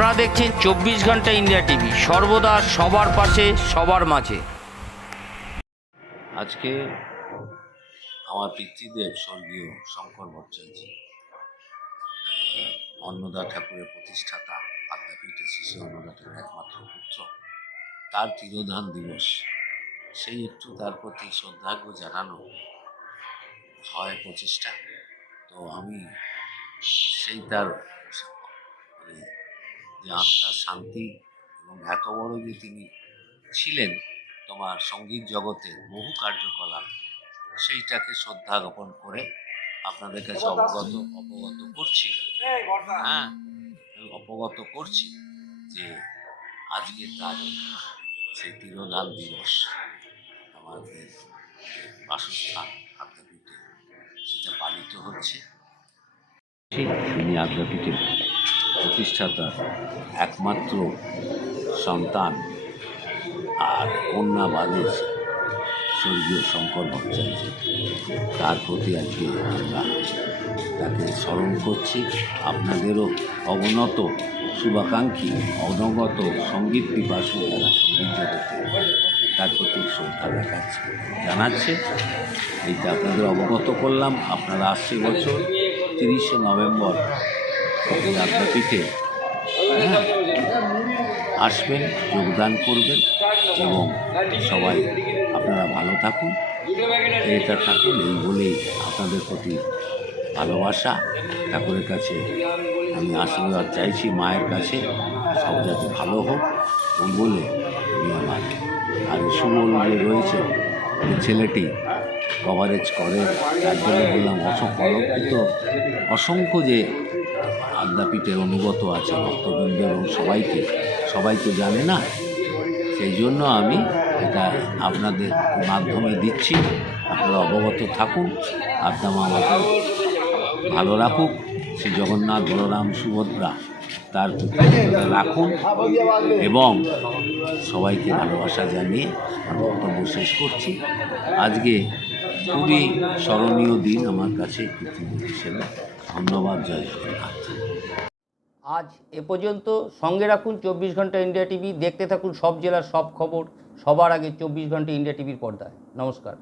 আপনারা দেখছেন চব্বিশ ঘণ্টা ইন্ডিয়া টিভি। সর্বদা সবার পাশে, সবার মাঝে। আজকে আমার পিতৃদেব স্বর্গীয় শঙ্কর ভট্টাচার্য, অন্নদা ঠাকুরের প্রতিষ্ঠাতা, আদ্যাপীঠের শিশু অন্নদা ঠাকুরের একমাত্র পুত্র, তার তিরোধান দিবস, সেই একটু তার প্রতি শ্রদ্ধার্ঘ্য জানানো হয় প্রচেষ্টা। তো আমি সেই তার মানে যে আত্মার শান্তি এবং এত বড় যে তিনি ছিলেন তোমার সংগীত জগতের বহু কার্যকলাপ সেইটাকে শ্রদ্ধা জ্ঞাপন করে আপনাদের কাছে অবগত অবগত করছি। হ্যাঁ অবগত করছি যে আজকে তার সেই তিরোধান দিবস আমাদের বাসস্থান আদ্যাপীঠে সেটা পালিত হচ্ছে। তিনি আদ্যাপীঠের প্রতিষ্ঠাতা একমাত্র সন্তান আর কন্যা বাদেশ স্বর্গীয় শঙ্কর ভট্টাচার্য। তার প্রতি আজকে আমরা তাকে স্মরণ করছি। আপনাদেরও অবনত, শুভাকাঙ্ক্ষী, অনগত সংগীত পিপাসু যারা সংগীত জগতে তার প্রতি শ্রদ্ধা দেখাচ্ছে জানাচ্ছে। এইটা আপনাদের অবগত করলাম। আপনারা আসছে বছর তিরিশে নভেম্বর এই হ্যাঁ আসবেন, যোগদান করবেন এবং সবাই আপনারা ভালো থাকুন এটা থাকুন এই বলেই আপনাদের প্রতি ভালোবাসা। ঠাকুরের কাছে আমি আশীর্বাদ চাইছি, মায়ের কাছে সব যাতে ভালো হোক ওই বলে আমি আমার। আর সুমন যে রয়েছে ছেলেটি কভারেজ করে, তার জন্য বললাম, অসংখ্য অলঙ্কৃত অসংখ্য যে আদ্যাপীঠের অনুগত আছে, ভক্তবৃন্দ এবং সবাইকে, সবাই তো জানে না। সেই জন্য আমি এটা আপনাদের মাধ্যমে দিচ্ছি। আপনারা অবগত থাকুন আত্মা আমাকে ভালো রাখুক। শ্রী জগন্নাথ বলরাম সুভদ্রা তার রাখুন এবং সবাইকে ভালোবাসা জানিয়ে আমার বক্তব্য শেষ করছি। আজকে খুবই স্মরণীয় দিন আমার কাছে ধন্যবাদ, জয় আজ এ পর্যন্ত সঙ্গে রাখুন চব্বিশ ঘণ্টা ইন্ডিয়া টিভি, দেখতে থাকুন সব জেলার সব খবর, সবার আগে চব্বিশ ঘণ্টা ইন্ডিয়া টিভির পর্দায়। নমস্কার।